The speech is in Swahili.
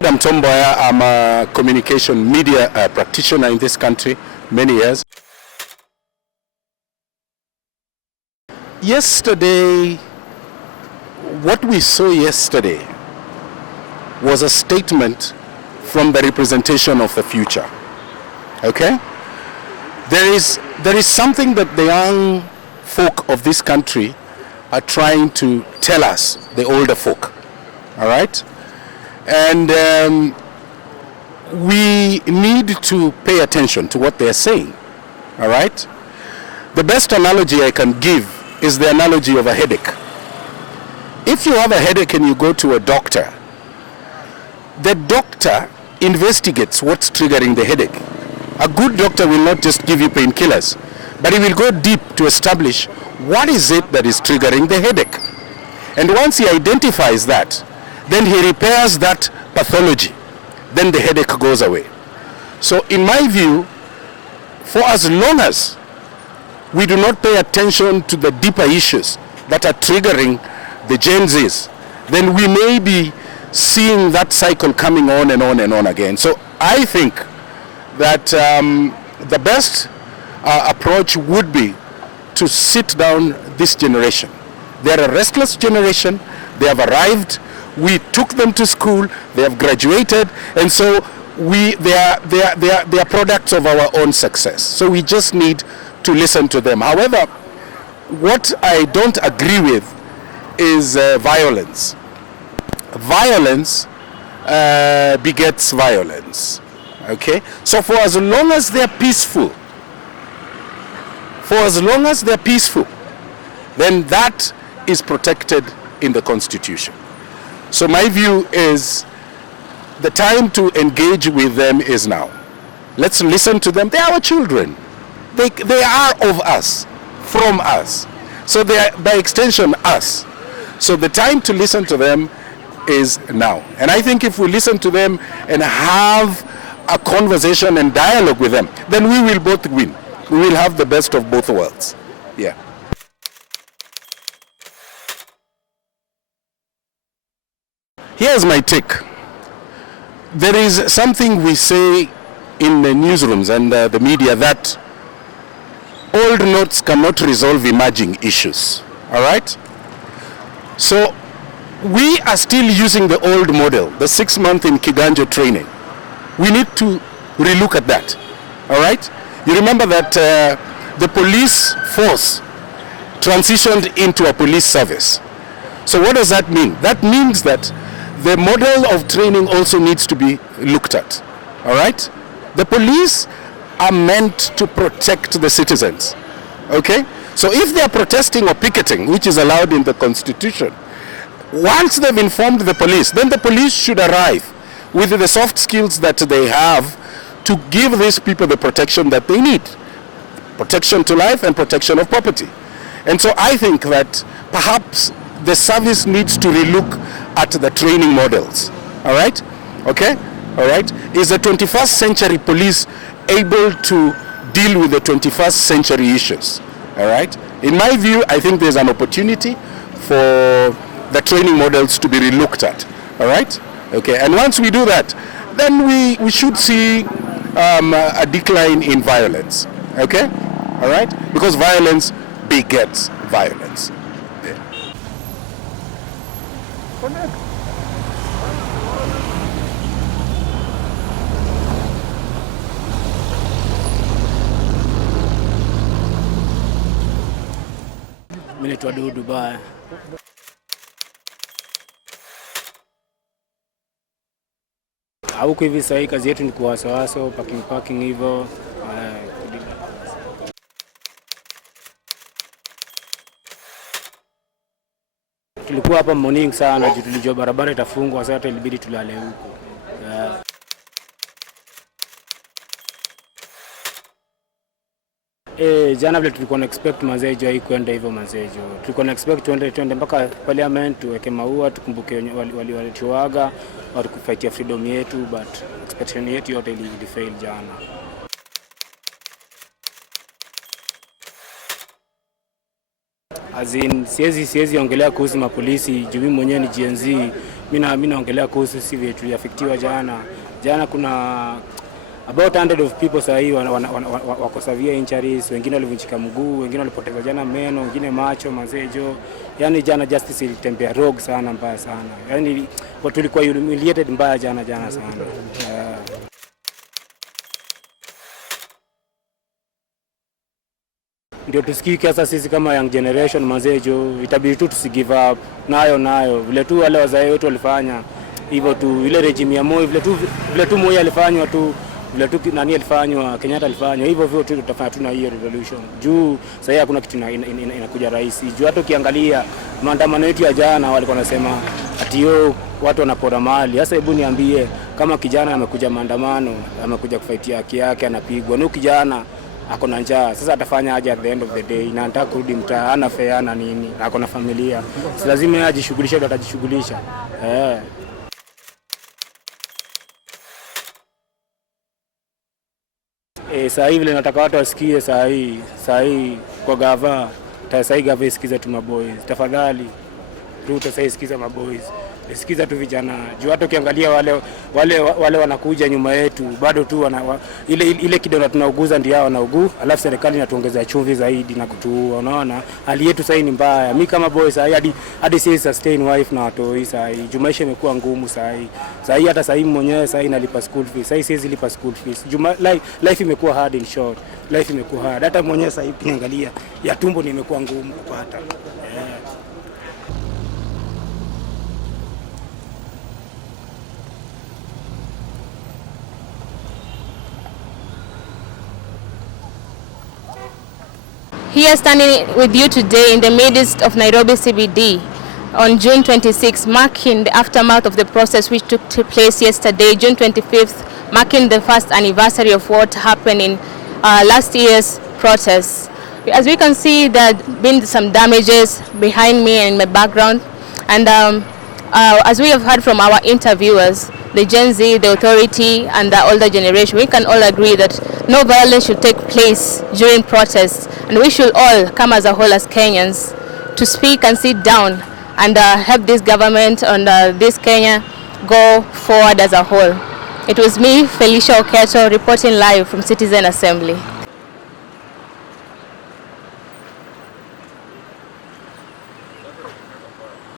I'm Tom Boya. I'm a communication media practitioner in this country, many years. Yesterday, what we saw yesterday was a statement from the representation of the future. Okay? There is something that the young folk of this country are trying to tell us, the older folk. All right? And we need to pay attention to what they're saying. All right? The best analogy I can give is the analogy of a headache. If you have a headache and you go to a doctor, the doctor investigates what's triggering the headache. A good doctor will not just give you painkillers, but he will go deep to establish what is it that is triggering the headache. And once he identifies that, then he repairs that pathology. Then the headache goes away. So in my view, for as long as we do not pay attention to the deeper issues that are triggering the Gen Zs, then we may be seeing that cycle coming on and on and on again. So I think that the best approach would be to sit down this generation. They're a restless generation. They have arrived. We took them to school. They have graduated, and so they are products of our own success. So we just need to listen to them. However, what I don't agree with is violence. Violence begets violence. Okay? So for as long as they're peaceful, then that is protected in the Constitution. So my view is the time to engage with them is now. Let's listen to them. They are our children. They are of us, from us. So they are, by extension, us. So the time to listen to them is now. And I think if we listen to them and have a conversation and dialogue with them, then we will both win. We will have the best of both worlds. Yeah. Here's my take. There is something we say in the newsrooms and the media that old notes cannot resolve emerging issues. All right? So we are still using the old model, the 6-month in Kiganjo training. We need to relook at that. All right? You remember that the police force transitioned into a police service. So what does that mean? That means that the model of training also needs to be looked at. All right? The police are meant to protect the citizens. Okay? So if they are protesting or picketing, which is allowed in the Constitution, once they've informed the police, then the police should arrive with the soft skills that they have to give these people the protection that they need. Protection to life and protection of property. And so I think that perhaps the service needs to relook at the training models. All right? Okay? All right? Is the 21st century police able to deal with the 21st century issues? All right? In my view, I think there's an opportunity for the training models to be relooked at. All right? Okay, and once we do that, then we should see a decline in violence. Okay? All right? Because violence begets violence. Yeah. Mimi naitwa Dubai. Huko hivi sasa kazi yetu ni kuwasawaso, parking hivyo. Tulikuwa hapa morning sana, tulijua barabara itafungwa, sasa ilibidi tulale huko. Jana vile tulikuwa na expect mazejo haikuenda hivyo mazejo. Tulikuwa na expect tuende mpaka parliament tuweke maua tukumbuke walituaga watu kufightia freedom yetu, but expectation yetu yote ili fail jana. As in, siwezi ongelea kuhusu mapolisi juu mimi mwenyewe ni Gen Z. Mimi naongelea kuhusu sisi vile tuliafektiwa jana. Kuna about 100 of people sasa hivi wako severe injuries, wengine walivunjika mguu, wengine walipoteza jana meno, wengine macho, mazejo. Yani jana justice ilitembea rogue sana, mbaya sana. Yani watu walikuwa humiliated mbaya jana sana. Ndio tusikike sasa sisi kama young generation mazejo, itabidi tu tusigive up nayo vile tu wale wazee wetu walifanya hivyo tu, ile regime ya Moi vile tu Moi alifanywa tu, vile tu nani alifanywa, Kenyatta alifanywa hivyo tu, tutafanya tu na hiyo revolution. Juu sasa hakuna kitu inakuja rahisi. Juu hata ukiangalia maandamano yetu ya jana walikuwa wanasema ati watu wanapora mali. Sasa hebu niambie, kama kijana amekuja maandamano, amekuja kufaitia haki yake, anapigwa na kijana ako na njaa, sasa atafanya aje at the end of the day? Na anataka kurudi mtaa, ana fare na nini, ako na familia, si lazima ajishughulishe, ndio atajishughulisha. Sasa hivi nataka watu wasikie saa hii kwa gava, sasa hii gava isikize tu maboys tafadhali. Ruto sasa isikiza maboys, isikiza tu vijana. Juu hata ukiangalia wale wanakuja nyuma yetu bado tu ile kidonda tunauguza ndio hao wanaugua, alafu serikali inatuongeza chumvi zaidi na kutuua. Unaona hali yetu sasa ni mbaya. Mimi kama boy sasa hadi si sustain wife na watoto sasa hii. Juu maisha imekuwa ngumu sasa hii hata sasa mwenyewe sasa nalipa school fees. Sasa siwezi lipa school fees. Juu life imekuwa hard, in short. Life imekuwa hard. Hata mwenyewe sasa niangalia ya tumbo nimekuwa ngumu kupata. Here standing with you today in the midst of Nairobi CBD on June 26, marking the aftermath of the process which took place yesterday, June 25th, marking the first anniversary of what happened in last year's protests. As we can see, there have been some damages behind me and in my background, and as we have heard from our interviewers, the Gen Z, the authority, and the older generation, we can all agree that no violence should take place during protests, and we should all come as a whole as Kenyans to speak and sit down and help this government and this Kenya go forward as a whole. It was me, Felicia Oketo, reporting live from Citizen Assembly.